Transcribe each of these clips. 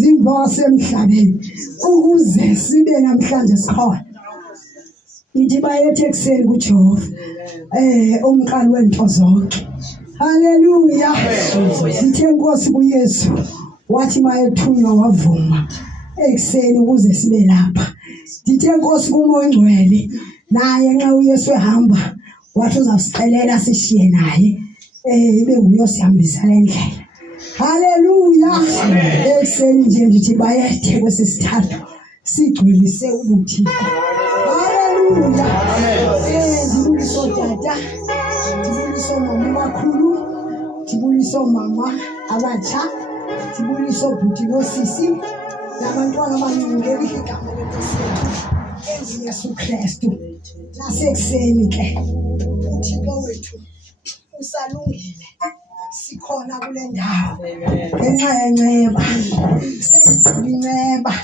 umzimba wasemhlabeni ukuze sibe namhlanje sikhona. Ithi bayethe ekseni kuJehova umqali wento zonke. Haleluya. Sithe Nkosi kuYesu wathi mayethunywa wavuma ekseni ukuze sibe lapha. Sithe Nkosi kuMoya Ngcwele naye nxa uYesu ehamba wathi uzasixelela sishiye naye ibe nguye osihambisa le ndlela. Haleluya. Ekseni nje ndithi bayethe kwesisithathu sigcwelise ubuthixo. Haleluya. Ndibuliso tata, ndibuliso mama kakhulu, ndibuliso mama abatsha, ndibuliso bhuti nosisi nabantwana abancane igama lenkosi Yesu Kristu. Nasekuseni ke uThixo wethu usalungile, sikhona kule ndawo ngenxa yenceba, senzelwa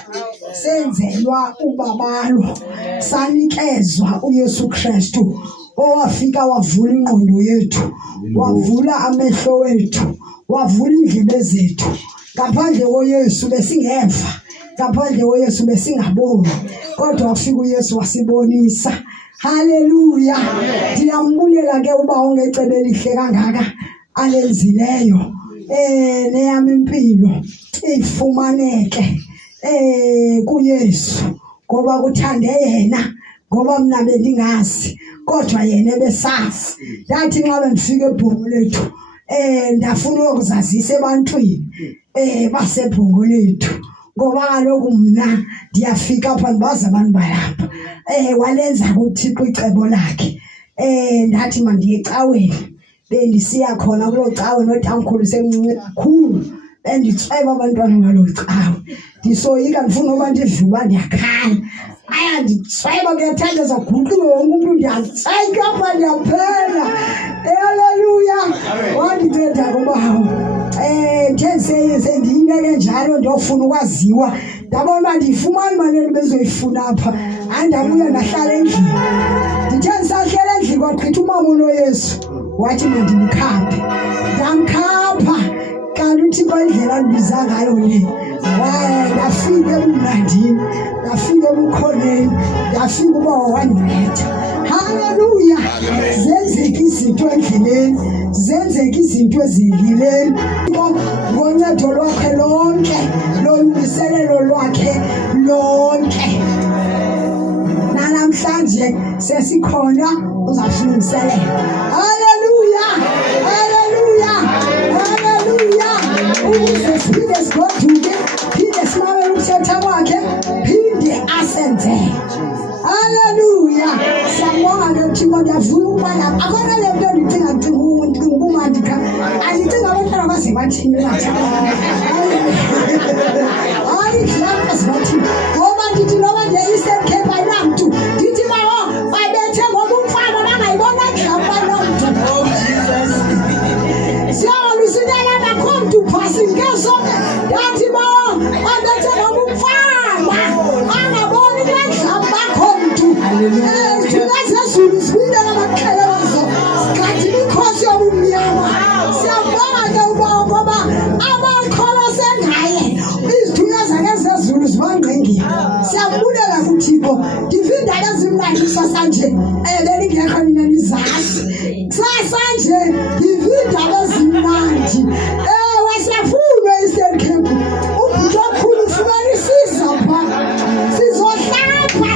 senzelwa ubabalo, sanikezwa uYesu Kristu owafika wavula ingqondo yethu, wavula amehlo wethu, wavula indlebe zethu. Ngaphandle koYesu besingeva, ngaphandle koYesu besingaboni, kodwa wafika uYesu wasibonisa. Haleluya. Ndiyambulela ke uba ongecebe elihle kangaka alenzileyo neyami impilo ifumaneke kuYesu, ngoba kuthande yena, ngoba mina bendingazi kodwa yena ebesazi. Ndathi nxa bendifika ebhongo lethu ndafuna ukuzazisa ebantwini basebhongo lethu, ngoba kaloku mna ndiyafika apha ndibazi abantu balapha. Walenza kuThixo icebo lakhe. Ndathi mandiye ecaweni, bendisiya khona kulo cawe notamkhulu semncinci kakhulu, benditsweba abantwana ngalo cawe. Ndisoyika ndifuna uba ndivuba ndiyakhala. Aya nditsweba kuyathandeza guqile wonke umuntu, ndiyatsayika apha ndiyaphela. Haleluya. Wandinceda kubawo. Sendiyineke njalo ndiyofuna ukwaziwa, ndabona uba ndiyifumani maneni bezoyifuna apha. Andabuya ndahlala endlini. Ndithe ndisahlala endlini kwagqitha umama uNoyesu wathi mandimkhaphe. Ndamkhapha kanti uThixo indlela andibiza ngayo le. Ndafika ebumnandini, ndafika ebukhoneni, ndafika uba wandinceda. Haleluya. Zenzeka izinto endleleni, zenzeka izinto ezindleleni ngoncedo lwakhe lonke, lolungiselelo lwakhe lonke. Namhlanje sesikhona uzafuniselela. Haleluya. Haleluya. Haleluya. Ukuze siphinde sigoduke, phinde simamele ukuthetha kwakhe, phinde asenzele. Haleluya. Siyabonga ke Thixo, ndiyavuma ukuba lapha akhona le nto ndicinga ubumandika. Andicinga abantwana baze bathini bathi. Hayi dlapha sibathini. Ngoba ndithi noba ndiye-Eastern Cape ayinamntu, ndithi bawo babethe ngobumfama bangayibona dlapha nomntu. Siyawolusinyala akho mntu phasini ngezonke. Ndathi bawo babethe ngobumfama bangaboni kule dlapha akho mntu. Zulu sibinde ngamaxhele wazo ngathi ikhosi yobumnyama. Siyabonga ke uba ngoba abakholwa sengaye izithunywa zakhe zezulu zibangqengile. Siyabulela kuThixo. Ndivindala ezimnandi kusasa nje belingekho nina nizazi. Kusasa nje ndivindala ezimnandi. Wasiyafuna e-Eastern Cape. Ubhuti omkhulu ufumana isiza pha. Sizohlapha.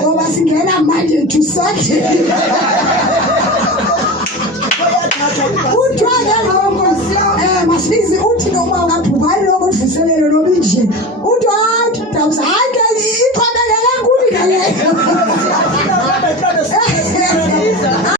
Ngoba singena manje tusakhe. Masizi uthi noma ungaphuka lokho uvuselelo lobinje uthi